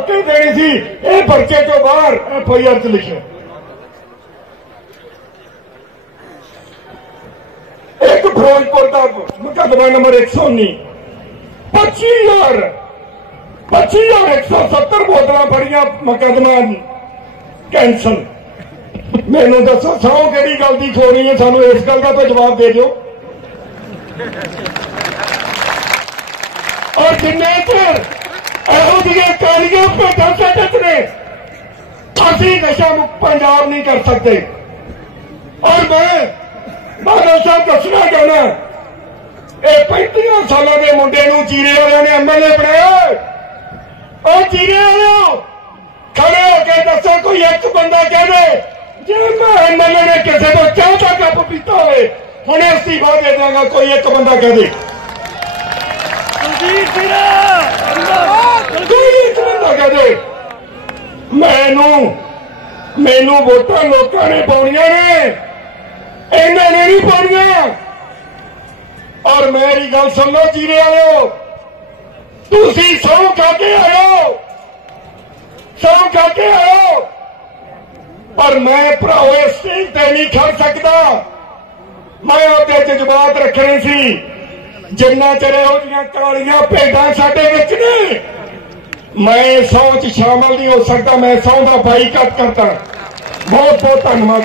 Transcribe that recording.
ਮੌਕੇ ਦੇਣੀ ਸੀ ਇਹ ਪਰਚੇ ਤੋਂ ਬਾਹਰ ਐਫ ਆਈ ਆਰ ਚ ਲਿਖਿਆ ਇੱਕ ਫਿਰੋਜ਼ਪੁਰ ਦਾ ਮੁਕੱਦਮਾ ਨੰਬਰ 119 25000 25170 ਬੋਤਲਾਂ ਫੜੀਆਂ ਮੁਕੱਦਮਾ ਕੈਂਸਲ ਮੈਨੂੰ ਦੱਸੋ ਸੌ ਕਿਹੜੀ ਗੱਲ ਦੀ ਖੋਣੀ ਹੈ ਸਾਨੂੰ ਇਸ ਗੱਲ ਦਾ ਤਾਂ ਜਵਾਬ ਦੇ ਦਿਓ ਔਰ ਜਿੰਨੇ ਚਿਰ ਇਹੋ ਜਿਹੀਆਂ ਕਾਲੀਆਂ ਭੇਡਾਂ ਸਾਡੇ ਚ ਨੇ ਅਸੀਂ ਨਸ਼ਾ ਮੁਕਤ ਪੰਜਾਬ ਨਹੀਂ ਕਰ ਸਕਦੇ ਔਰ ਮੈਂ ਬਾਦਲ ਸਾਹਿਬ ਦੱਸਣਾ ਚਾਹੁੰਦਾ ਇਹ 35 ਸਾਲਾਂ ਦੇ ਮੁੰਡੇ ਨੂੰ ਚੀਰੇ ਵਾਲਿਆਂ ਨੇ ਐਮਐਲਏ ਬਣਾਇਆ ਉਹ ਚੀਰੇ ਵਾਲਿਓ ਖੜੇ ਹੋ ਕੇ ਦੱਸੋ ਕੋਈ ਇੱਕ ਬੰਦਾ ਕਹਦੇ ਜੇ ਮੈਂ ਐਮਐਲਏ ਨੇ ਕਿਸੇ ਤੋਂ ਚਾਹ ਦਾ ਕੱਪ ਪੀਤਾ ਹੋਵੇ ਹੁਣੇ ਅਸਤੀਫਾ ਦੇ ਦਾਂਗਾ ਕੋਈ ਇੱਕ ਬੰਦਾ ਕਹਦੇ ਕੁਲਦੀਪ ਸਿੰਘ ਮੈਨੂੰ ਮੈਨੂੰ ਵੋਟਾਂ ਲੋਕਾਂ ਨੇ ਪਾਉਣੀਆਂ ਨੇ ਇਹਨਾਂ ਨੇ ਨਹੀਂ ਪਾਉਣੀਆਂ ਔਰ ਮੇਰੀ ਗੱਲ ਸੁਣ ਲਓ ਜੀਰੇ ਵਾਲਿਓ ਤੁਸੀਂ ਸੌ ਖਾ ਕੇ ਆਇਓ ਸੌ ਖਾ ਕੇ ਆਇਓ ਪਰ ਮੈਂ ਭਰਾਓ ਇਸ ਸਟੇਜ ਤੇ ਨਹੀਂ ਖੜ ਸਕਦਾ ਮੈਂ ਉਹਦੇ ਜਜ਼ਬਾਤ ਰੱਖਣੇ ਸੀ ਜਿੰਨਾ ਚਿਰ ਇਹੋ ਜੀਆਂ ਕਾਲੀਆਂ ਭੇਡਾਂ ਸਾਡੇ ਵਿੱਚ ਨੇ ਮੈਂ ਸੌ ਚ ਸ਼ਾਮਲ ਨਹੀਂ ਹੋ ਸਕਦਾ, ਮੈਂ ਸੌ ਦਾ ਬਾਈਕਾਟ ਕਰਦਾ। ਬਹੁਤ ਬਹੁਤ ਧੰਨਵਾਦ।